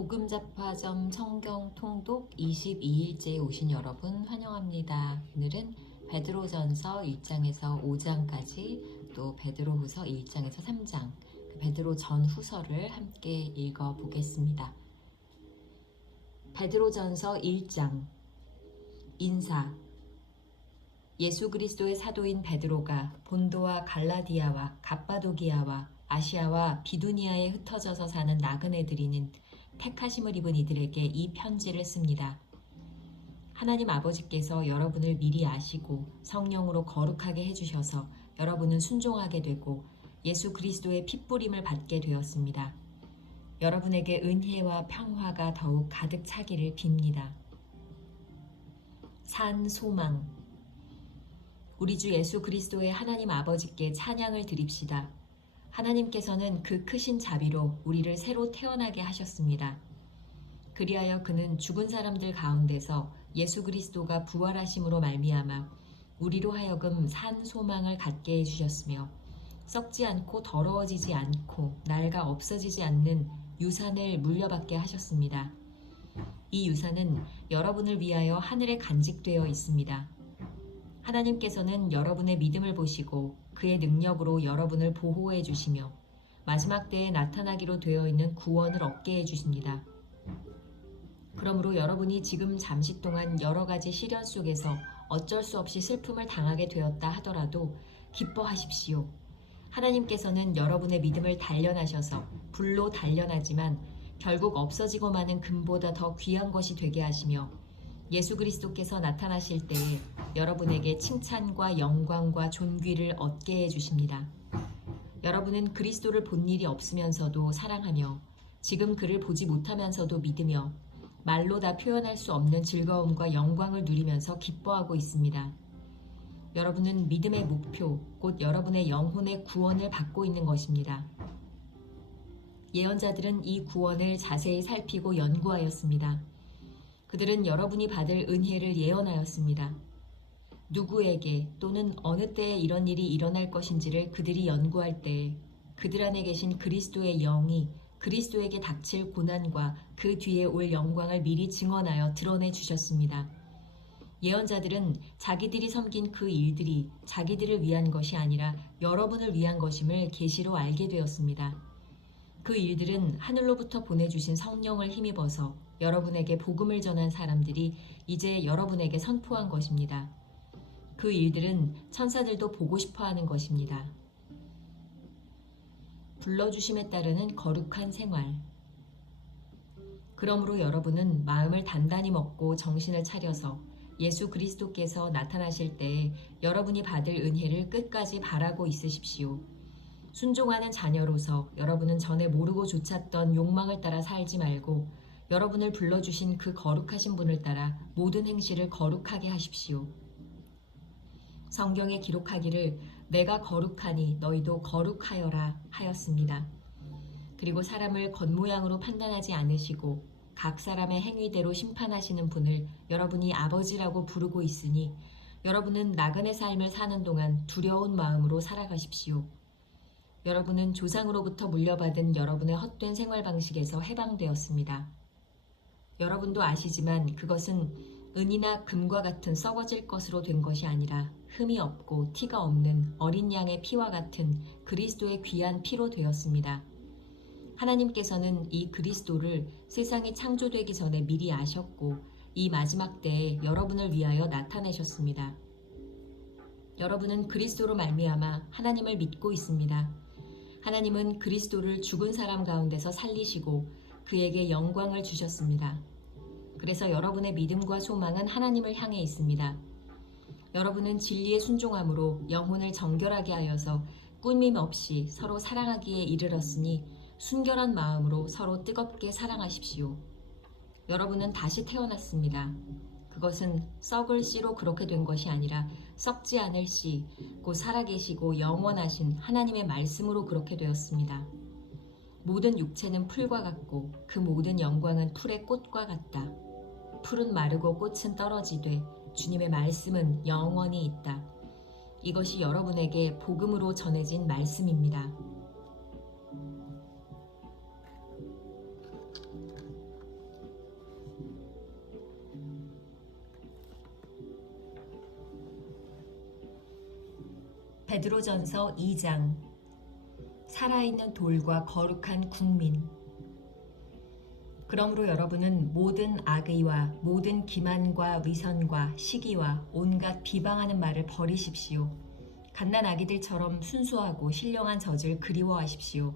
복음잡화점 성경 통독 22일째에 오신 여러분 환영합니다. 오늘은 베드로전서 1장에서 5장까지 또 베드로후서 1장에서 3장 베드로 전후서를 함께 읽어보겠습니다. 베드로전서 1장 인사. 예수 그리스도의 사도인 베드로가 본도와 갈라디아와 갑바도기아와 아시아와 비두니아에 흩어져서 사는 나그네들이는 택하심을 입은 이들에게 이 편지를 씁니다. 하나님 아버지께서 여러분을 미리 아시고 성령으로 거룩하게 해주셔서 여러분은 순종하게 되고 예수 그리스도의 핏부림을 받게 되었습니다. 여러분에게 은혜와 평화가 더욱 가득 차기를 빕니다. 산 소망. 우리 주 예수 그리스도의 하나님 아버지께 찬양을 드립시다. 하나님께서는 그 크신 자비로 우리를 새로 태어나게 하셨습니다. 그리하여 그는 죽은 사람들 가운데서 예수 그리스도가 부활하심으로 말미암아 우리로 하여금 산 소망을 갖게 해주셨으며 썩지 않고 더러워지지 않고 낡아 없어지지 않는 유산을 물려받게 하셨습니다. 이 유산은 여러분을 위하여 하늘에 간직되어 있습니다. 하나님께서는 여러분의 믿음을 보시고 그의 능력으로 여러분을 보호해 주시며 마지막 때에 나타나기로 되어 있는 구원을 얻게 해 주십니다. 그러므로 여러분이 지금 잠시 동안 여러 가지 시련 속에서 어쩔 수 없이 슬픔을 당하게 되었다 하더라도 기뻐하십시오. 하나님께서는 여러분의 믿음을 단련하셔서 불로 단련하지만 결국 없어지고 마는 금보다 더 귀한 것이 되게 하시며 예수 그리스도께서 나타나실 때에 여러분에게 칭찬과 영광과 존귀를 얻게 해주십니다. 여러분은 그리스도를 본 일이 없으면서도 사랑하며 지금 그를 보지 못하면서도 믿으며 말로 다 표현할 수 없는 즐거움과 영광을 누리면서 기뻐하고 있습니다. 여러분은 믿음의 목표, 곧 여러분의 영혼의 구원을 받고 있는 것입니다. 예언자들은 이 구원을 자세히 살피고 연구하였습니다. 그들은 여러분이 받을 은혜를 예언하였습니다. 누구에게 또는 어느 때에 이런 일이 일어날 것인지를 그들이 연구할 때에 그들 안에 계신 그리스도의 영이 그리스도에게 닥칠 고난과 그 뒤에 올 영광을 미리 증언하여 드러내 주셨습니다. 예언자들은 자기들이 섬긴 그 일들이 자기들을 위한 것이 아니라 여러분을 위한 것임을 계시로 알게 되었습니다. 그 일들은 하늘로부터 보내주신 성령을 힘입어서 여러분에게 복음을 전한 사람들이 이제 여러분에게 선포한 것입니다. 그 일들은 천사들도 보고 싶어하는 것입니다. 불러주심에 따르는 거룩한 생활. 그러므로 여러분은 마음을 단단히 먹고 정신을 차려서 예수 그리스도께서 나타나실 때에 여러분이 받을 은혜를 끝까지 바라고 있으십시오. 순종하는 자녀로서 여러분은 전에 모르고 좇았던 욕망을 따라 살지 말고 여러분을 불러주신 그 거룩하신 분을 따라 모든 행실을 거룩하게 하십시오. 성경에 기록하기를 내가 거룩하니 너희도 거룩하여라 하였습니다. 그리고 사람을 겉모양으로 판단하지 않으시고 각 사람의 행위대로 심판하시는 분을 여러분이 아버지라고 부르고 있으니 여러분은 나그네 삶을 사는 동안 두려운 마음으로 살아가십시오. 여러분은 조상으로부터 물려받은 여러분의 헛된 생활 방식에서 해방되었습니다. 여러분도 아시지만 그것은 은이나 금과 같은 썩어질 것으로 된 것이 아니라 흠이 없고 티가 없는 어린 양의 피와 같은 그리스도의 귀한 피로 되었습니다. 하나님께서는 이 그리스도를 세상이 창조되기 전에 미리 아셨고 이 마지막 때에 여러분을 위하여 나타내셨습니다. 여러분은 그리스도로 말미암아 하나님을 믿고 있습니다. 하나님은 그리스도를 죽은 사람 가운데서 살리시고 그에게 영광을 주셨습니다. 그래서 여러분의 믿음과 소망은 하나님을 향해 있습니다. 여러분은 진리에 순종함으로 영혼을 정결하게 하여서 꾸밈 없이 서로 사랑하기에 이르렀으니 순결한 마음으로 서로 뜨겁게 사랑하십시오. 여러분은 다시 태어났습니다. 그것은 썩을 씨로 그렇게 된 것이 아니라 썩지 않을 씨, 곧 살아계시고 영원하신 하나님의 말씀으로 그렇게 되었습니다. 모든 육체는 풀과 같고 그 모든 영광은 풀의 꽃과 같다. 풀은 마르고 꽃은 떨어지되 주님의 말씀은 영원히 있다. 이것이 여러분에게 복음으로 전해진 말씀입니다. 베드로전서 2장. 살아있는 돌과 거룩한 국민. 그러므로 여러분은 모든 악의와 모든 기만과 위선과 시기와 온갖 비방하는 말을 버리십시오. 갓난 아기들처럼 순수하고 신령한 젖을 그리워하십시오.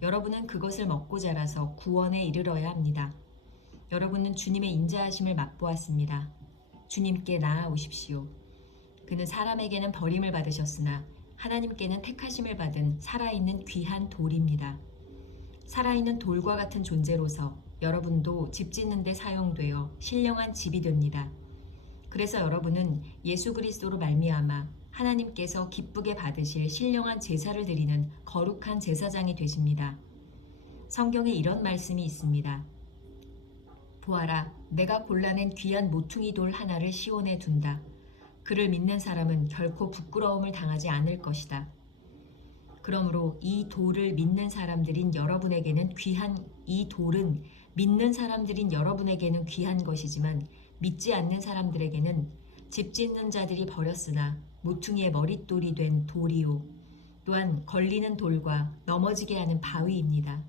여러분은 그것을 먹고 자라서 구원에 이르러야 합니다. 여러분은 주님의 인자하심을 맛보았습니다. 주님께 나아오십시오. 그는 사람에게는 버림을 받으셨으나 하나님께는 택하심을 받은 살아있는 귀한 돌입니다. 살아있는 돌과 같은 존재로서 여러분도 집 짓는 데 사용되어 신령한 집이 됩니다. 그래서 여러분은 예수 그리스도로 말미암아 하나님께서 기쁘게 받으실 신령한 제사를 드리는 거룩한 제사장이 되십니다. 성경에 이런 말씀이 있습니다. 보아라, 내가 골라낸 귀한 모퉁이 돌 하나를 시온에 둔다. 그를 믿는 사람은 결코 부끄러움을 당하지 않을 것이다. 그러므로 이 돌을 믿는 사람들인 여러분에게는 이 돌은 믿는 사람들인 여러분에게는 귀한 것이지만 믿지 않는 사람들에게는 집 짓는 자들이 버렸으나 모퉁이의 머릿돌이 된 돌이요, 또한 걸리는 돌과 넘어지게 하는 바위입니다.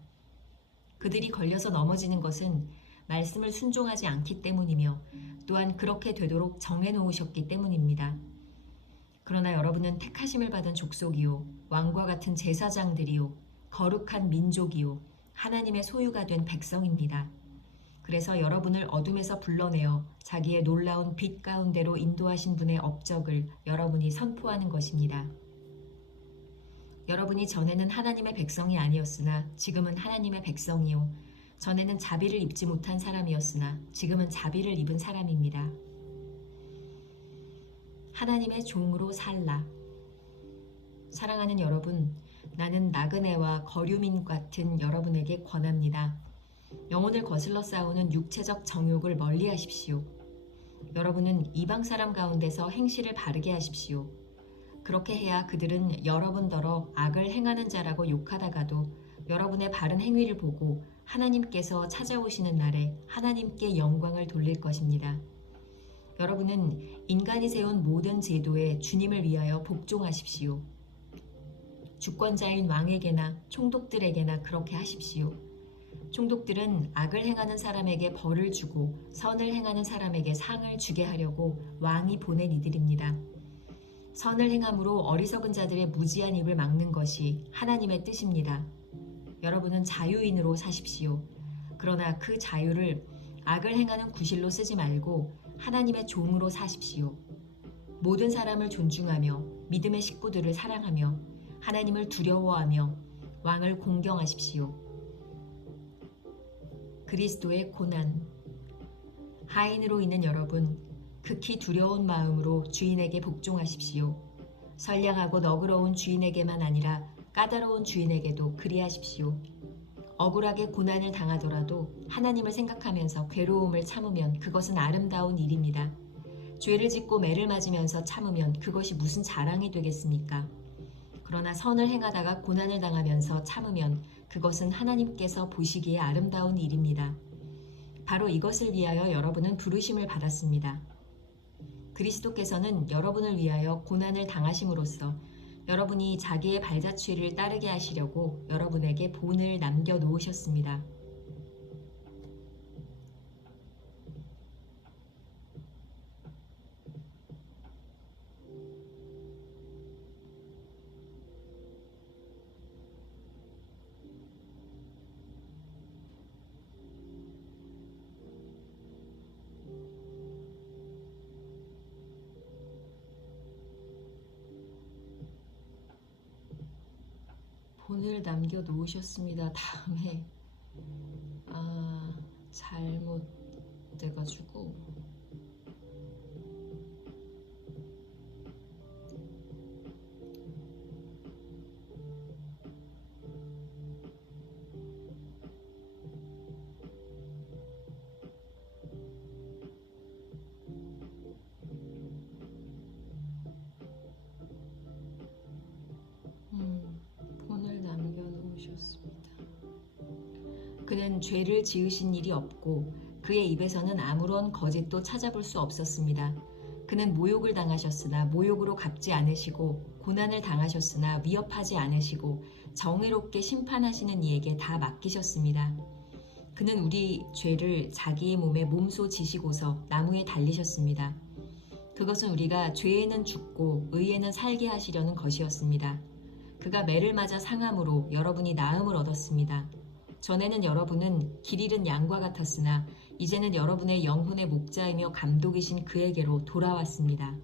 그들이 걸려서 넘어지는 것은 말씀을 순종하지 않기 때문이며 또한 그렇게 되도록 정해놓으셨기 때문입니다. 그러나 여러분은 택하심을 받은 족속이요, 왕과 같은 제사장들이요, 거룩한 민족이요, 하나님의 소유가 된 백성입니다. 그래서 여러분을 어둠에서 불러내어 자기의 놀라운 빛 가운데로 인도하신 분의 업적을 여러분이 선포하는 것입니다. 여러분이 전에는 하나님의 백성이 아니었으나 지금은 하나님의 백성이요, 전에는 자비를 입지 못한 사람이었으나 지금은 자비를 입은 사람입니다. 하나님의 종으로 살라. 사랑하는 여러분, 나는 나그네와 거류민 같은 여러분에게 권합니다. 영혼을 거슬러 싸우는 육체적 정욕을 멀리 하십시오. 여러분은 이방 사람 가운데서 행실을 바르게 하십시오. 그렇게 해야 그들은 여러분더러 악을 행하는 자라고 욕하다가도 여러분의 바른 행위를 보고 하나님께서 찾아오시는 날에 하나님께 영광을 돌릴 것입니다. 여러분은 인간이 세운 모든 제도에 주님을 위하여 복종하십시오. 주권자인 왕에게나 총독들에게나 그렇게 하십시오. 총독들은 악을 행하는 사람에게 벌을 주고 선을 행하는 사람에게 상을 주게 하려고 왕이 보낸 이들입니다. 선을 행함으로 어리석은 자들의 무지한 입을 막는 것이 하나님의 뜻입니다. 여러분은 자유인으로 사십시오. 그러나 그 자유를 악을 행하는 구실로 쓰지 말고 하나님의 종으로 사십시오. 모든 사람을 존중하며 믿음의 식구들을 사랑하며 하나님을 두려워하며 왕을 공경하십시오. 그리스도의 고난. 하인으로 있는 여러분, 극히 두려운 마음으로 주인에게 복종하십시오. 선량하고 너그러운 주인에게만 아니라 까다로운 주인에게도 그리하십시오. 억울하게 고난을 당하더라도 하나님을 생각하면서 괴로움을 참으면 그것은 아름다운 일입니다. 죄를 짓고 매를 맞으면서 참으면 그것이 무슨 자랑이 되겠습니까? 그러나 선을 행하다가 고난을 당하면서 참으면 그것은 하나님께서 보시기에 아름다운 일입니다. 바로 이것을 위하여 여러분은 부르심을 받았습니다. 그리스도께서는 여러분을 위하여 고난을 당하심으로써 여러분이 자기의 발자취를 따르게 하시려고 여러분에게 본을 남겨놓으셨습니다. 본을 남겨놓으셨습니다. 다음에 잘못돼가지고 본을 남겨놓으셨습니다. 그는 죄를 지으신 일이 없고 그의 입에서는 아무런 거짓도 찾아볼 수 없었습니다. 그는 모욕을 당하셨으나 모욕으로 갚지 않으시고 고난을 당하셨으나 위협하지 않으시고 정의롭게 심판하시는 이에게 다 맡기셨습니다. 그는 우리 죄를 자기의 몸에 몸소 지시고서 나무에 달리셨습니다. 그것은 우리가 죄에는 죽고 의에는 살게 하시려는 것이었습니다. 그가 매를 맞아 상함으로 여러분이 나음을 얻었습니다. 전에는 여러분은 길 잃은 양과 같았으나 이제는 여러분의 영혼의 목자이며 감독이신 그에게로 돌아왔습니다.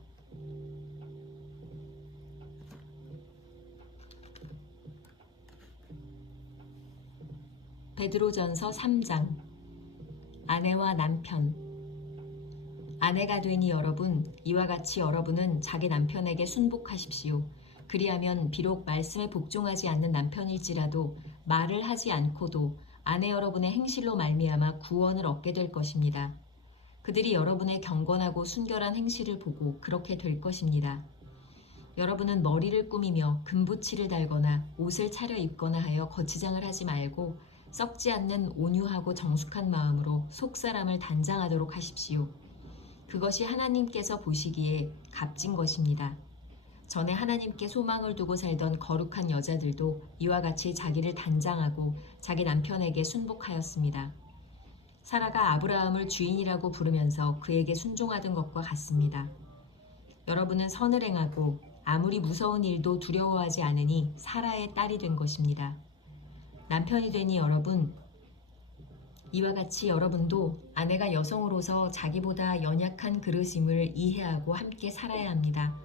베드로전서 3장. 아내와 남편. 아내가 되니 여러분, 이와 같이 여러분은 자기 남편에게 순복하십시오. 그리하면 비록 말씀에 복종하지 않는 남편일지라도 말을 하지 않고도 아내 여러분의 행실로 말미암아 구원을 얻게 될 것입니다. 그들이 여러분의 경건하고 순결한 행실을 보고 그렇게 될 것입니다. 여러분은 머리를 꾸미며 금붙이를 달거나 옷을 차려입거나 하여 거치장을 하지 말고 썩지 않는 온유하고 정숙한 마음으로 속사람을 단장하도록 하십시오. 그것이 하나님께서 보시기에 값진 것입니다. 전에 하나님께 소망을 두고 살던 거룩한 여자들도 이와 같이 자기를 단장하고 자기 남편에게 순복하였습니다. 사라가 아브라함을 주인이라고 부르면서 그에게 순종하던 것과 같습니다. 여러분은 선을 행하고 아무리 무서운 일도 두려워하지 않으니 사라의 딸이 된 것입니다. 남편이 되니 여러분, 이와 같이 여러분도 아내가 여성으로서 자기보다 연약한 그릇임을 이해하고 함께 살아야 합니다.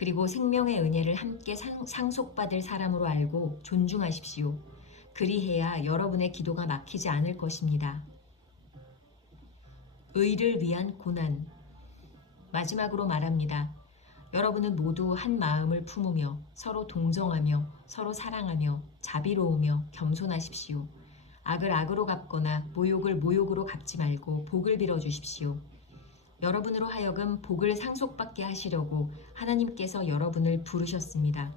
그리고 생명의 은혜를 함께 상속받을 사람으로 알고 존중하십시오. 그리해야 여러분의 기도가 막히지 않을 것입니다. 의를 위한 고난. 마지막으로 말합니다. 여러분은 모두 한 마음을 품으며 서로 동정하며 서로 사랑하며 자비로우며 겸손하십시오. 악을 악으로 갚거나 모욕을 모욕으로 갚지 말고 복을 빌어주십시오. 여러분으로 하여금 복을 상속받게 하시려고 하나님께서 여러분을 부르셨습니다.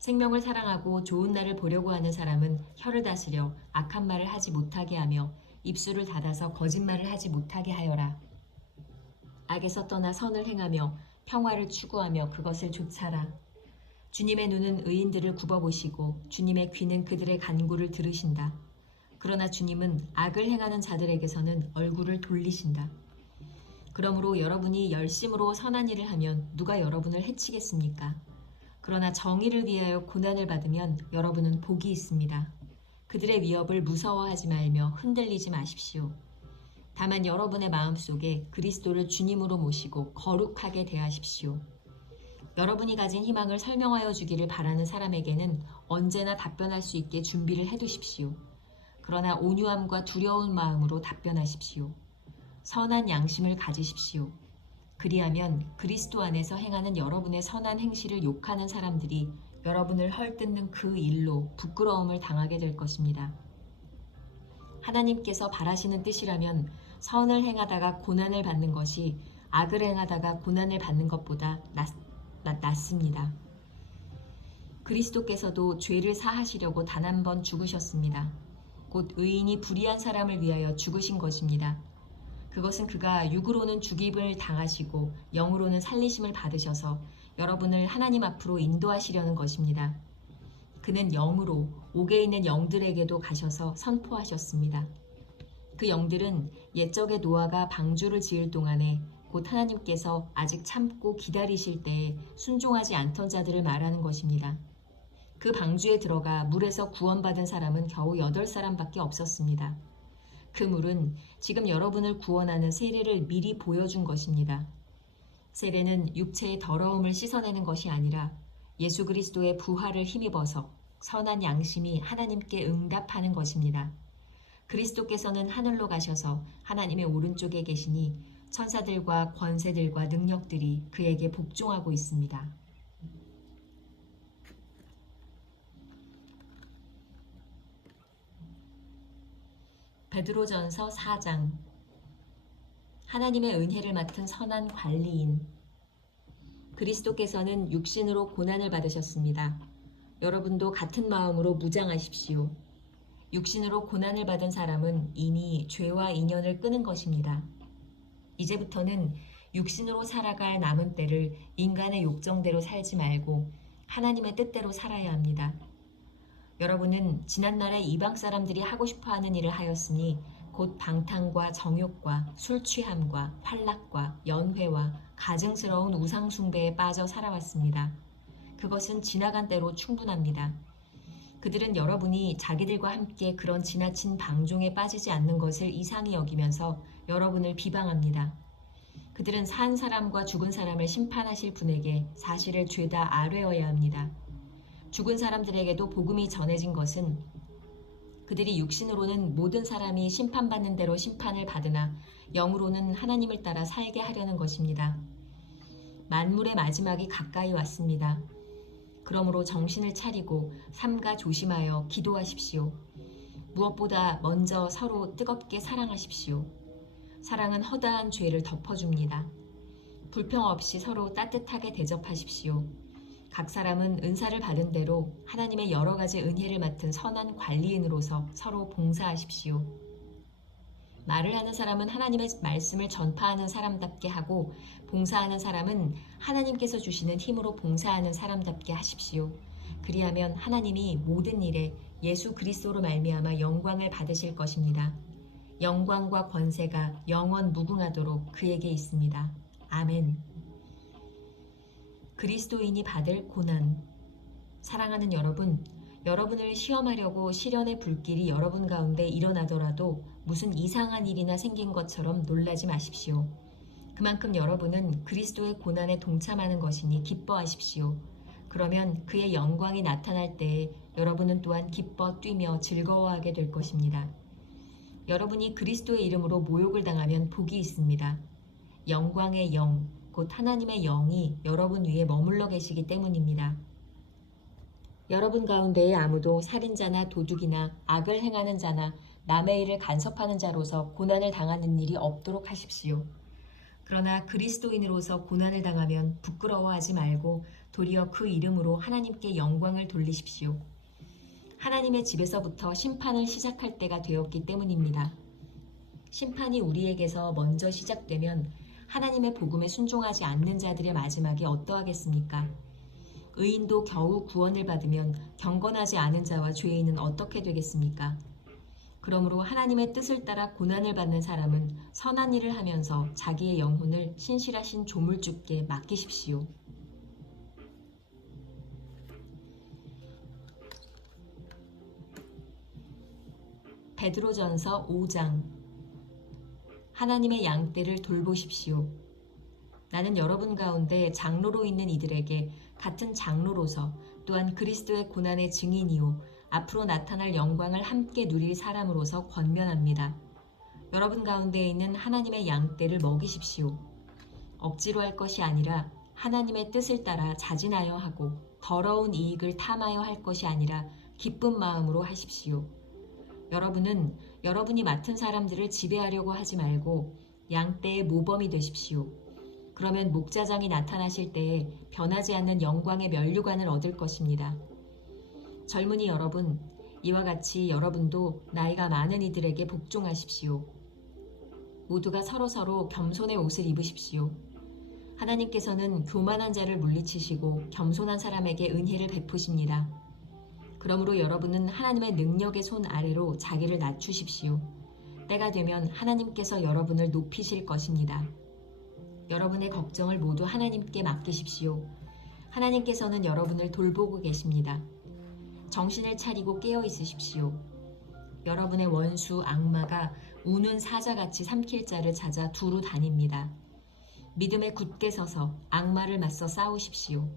생명을 사랑하고 좋은 날을 보려고 하는 사람은 혀를 다스려 악한 말을 하지 못하게 하며 입술을 닫아서 거짓말을 하지 못하게 하여라. 악에서 떠나 선을 행하며 평화를 추구하며 그것을 좇아라. 주님의 눈은 의인들을 굽어보시고 주님의 귀는 그들의 간구를 들으신다. 그러나 주님은 악을 행하는 자들에게서는 얼굴을 돌리신다. 그러므로 여러분이 열심으로 선한 일을 하면 누가 여러분을 해치겠습니까? 그러나 정의를 위하여 고난을 받으면 여러분은 복이 있습니다. 그들의 위협을 무서워하지 말며 흔들리지 마십시오. 다만 여러분의 마음속에 그리스도를 주님으로 모시고 거룩하게 대하십시오. 여러분이 가진 희망을 설명하여 주기를 바라는 사람에게는 언제나 답변할 수 있게 준비를 해두십시오. 그러나 온유함과 두려운 마음으로 답변하십시오. 선한 양심을 가지십시오. 그리하면 그리스도 안에서 행하는 여러분의 선한 행실을 욕하는 사람들이 여러분을 헐뜯는 그 일로 부끄러움을 당하게 될 것입니다. 하나님께서 바라시는 뜻이라면 선을 행하다가 고난을 받는 것이 악을 행하다가 고난을 받는 것보다 낫습니다. 그리스도께서도 죄를 사하시려고 단 한 번 죽으셨습니다. 곧 의인이 불의한 사람을 위하여 죽으신 것입니다. 그것은 그가 육으로는 죽임을 당하시고 영으로는 살리심을 받으셔서 여러분을 하나님 앞으로 인도하시려는 것입니다. 그는 영으로 옥에 있는 영들에게도 가셔서 선포하셨습니다. 그 영들은 옛적의 노아가 방주를 지을 동안에 곧 하나님께서 아직 참고 기다리실 때에 순종하지 않던 자들을 말하는 것입니다. 그 방주에 들어가 물에서 구원받은 사람은 겨우 8사람밖에 없었습니다. 그 물은 지금 여러분을 구원하는 세례를 미리 보여준 것입니다. 세례는 육체의 더러움을 씻어내는 것이 아니라 예수 그리스도의 부활을 힘입어서 선한 양심이 하나님께 응답하는 것입니다. 그리스도께서는 하늘로 가셔서 하나님의 오른쪽에 계시니 천사들과 권세들과 능력들이 그에게 복종하고 있습니다. 베드로전서 4장. 하나님의 은혜를 맡은 선한 관리인. 그리스도께서는 육신으로 고난을 받으셨습니다. 여러분도 같은 마음으로 무장하십시오. 육신으로 고난을 받은 사람은 이미 죄와 인연을 끄는 것입니다. 이제부터는 육신으로 살아갈 남은 때를 인간의 욕정대로 살지 말고 하나님의 뜻대로 살아야 합니다. 여러분은 지난날에 이방 사람들이 하고 싶어하는 일을 하였으니 곧 방탕과 정욕과 술 취함과 활락과 연회와 가증스러운 우상 숭배에 빠져 살아왔습니다. 그것은 지나간 때로 충분합니다. 그들은 여러분이 자기들과 함께 그런 지나친 방종에 빠지지 않는 것을 이상히 여기면서 여러분을 비방합니다. 그들은 산 사람과 죽은 사람을 심판하실 분에게 사실을 죄다 아뢰어야 합니다. 죽은 사람들에게도 복음이 전해진 것은 그들이 육신으로는 모든 사람이 심판받는 대로 심판을 받으나 영으로는 하나님을 따라 살게 하려는 것입니다. 만물의 마지막이 가까이 왔습니다. 그러므로 정신을 차리고 삼가 조심하여 기도하십시오. 무엇보다 먼저 서로 뜨겁게 사랑하십시오. 사랑은 허다한 죄를 덮어줍니다. 불평 없이 서로 따뜻하게 대접하십시오. 각 사람은 은사를 받은 대로 하나님의 여러 가지 은혜를 맡은 선한 관리인으로서 서로 봉사하십시오. 말을 하는 사람은 하나님의 말씀을 전파하는 사람답게 하고 봉사하는 사람은 하나님께서 주시는 힘으로 봉사하는 사람답게 하십시오. 그리하면 하나님이 모든 일에 예수 그리스도로 말미암아 영광을 받으실 것입니다. 영광과 권세가 영원 무궁하도록 그에게 있습니다. 아멘. 그리스도인이 받을 고난. 사랑하는 여러분, 여러분을 시험하려고 시련의 불길이 여러분 가운데 일어나더라도 무슨 이상한 일이나 생긴 것처럼 놀라지 마십시오. 그만큼 여러분은 그리스도의 고난에 동참하는 것이니 기뻐하십시오. 그러면 그의 영광이 나타날 때에 여러분은 또한 기뻐 뛰며 즐거워하게 될 것입니다. 여러분이 그리스도의 이름으로 모욕을 당하면 복이 있습니다. 영광의 영, 곧 하나님의 영이 여러분 위에 머물러 계시기 때문입니다. 여러분 가운데에 아무도 살인자나 도둑이나 악을 행하는 자나 남의 일을 간섭하는 자로서 고난을 당하는 일이 없도록 하십시오. 그러나 그리스도인으로서 고난을 당하면 부끄러워하지 말고 도리어 그 이름으로 하나님께 영광을 돌리십시오. 하나님의 집에서부터 심판을 시작할 때가 되었기 때문입니다. 심판이 우리에게서 먼저 시작되면 하나님의 복음에 순종하지 않는 자들의 마지막이 어떠하겠습니까? 의인도 겨우 구원을 받으면 경건하지 않은 자와 죄인은 어떻게 되겠습니까? 그러므로 하나님의 뜻을 따라 고난을 받는 사람은 선한 일을 하면서 자기의 영혼을 신실하신 조물주께 맡기십시오. 베드로전서 5장. 하나님의 양떼를 돌보십시오. 나는 여러분 가운데 장로로 있는 이들에게 같은 장로로서 또한 그리스도의 고난의 증인이요 앞으로 나타날 영광을 함께 누릴 사람으로서 권면합니다. 여러분 가운데 있는 하나님의 양떼를 먹이십시오. 억지로 할 것이 아니라 하나님의 뜻을 따라 자진하여 하고 더러운 이익을 탐하여 할 것이 아니라 기쁜 마음으로 하십시오. 여러분은 여러분이 맡은 사람들을 지배하려고 하지 말고 양떼의 모범이 되십시오. 그러면 목자장이 나타나실 때에 변하지 않는 영광의 면류관을 얻을 것입니다. 젊은이 여러분, 이와 같이 여러분도 나이가 많은 이들에게 복종하십시오. 모두가 서로서로 겸손의 옷을 입으십시오. 하나님께서는 교만한 자를 물리치시고 겸손한 사람에게 은혜를 베푸십니다. 그러므로 여러분은 하나님의 능력의 손 아래로 자기를 낮추십시오. 때가 되면 하나님께서 여러분을 높이실 것입니다. 여러분의 걱정을 모두 하나님께 맡기십시오. 하나님께서는 여러분을 돌보고 계십니다. 정신을 차리고 깨어 있으십시오. 여러분의 원수 악마가 우는 사자같이 삼킬 자를 찾아 두루 다닙니다. 믿음에 굳게 서서 악마를 맞서 싸우십시오.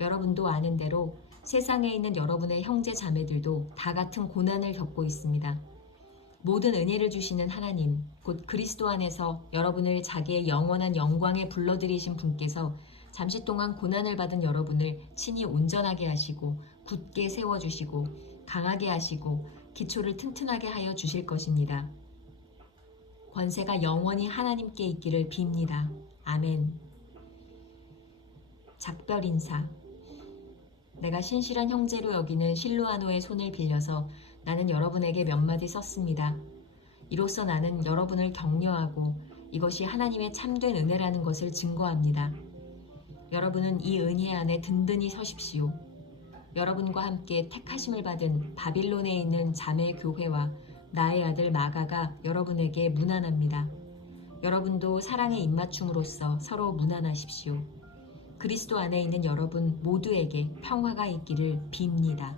여러분도 아는 대로 세상에 있는 여러분의 형제 자매들도 다 같은 고난을 겪고 있습니다. 모든 은혜를 주시는 하나님, 곧 그리스도 안에서 여러분을 자기의 영원한 영광에 불러들이신 분께서 잠시 동안 고난을 받은 여러분을 친히 온전하게 하시고 굳게 세워주시고 강하게 하시고 기초를 튼튼하게 하여 주실 것입니다. 권세가 영원히 하나님께 있기를 빕니다. 아멘. 작별 인사. 내가 신실한 형제로 여기는 실루아노의 손을 빌려서 나는 여러분에게 몇 마디 썼습니다. 이로써 나는 여러분을 격려하고 이것이 하나님의 참된 은혜라는 것을 증거합니다. 여러분은 이 은혜 안에 든든히 서십시오. 여러분과 함께 택하심을 받은 바빌론에 있는 자매 교회와 나의 아들 마가가 여러분에게 문안합니다. 여러분도 사랑의 입맞춤으로써 서로 문안하십시오. 그리스도 안에 있는 여러분 모두에게 평화가 있기를 빕니다.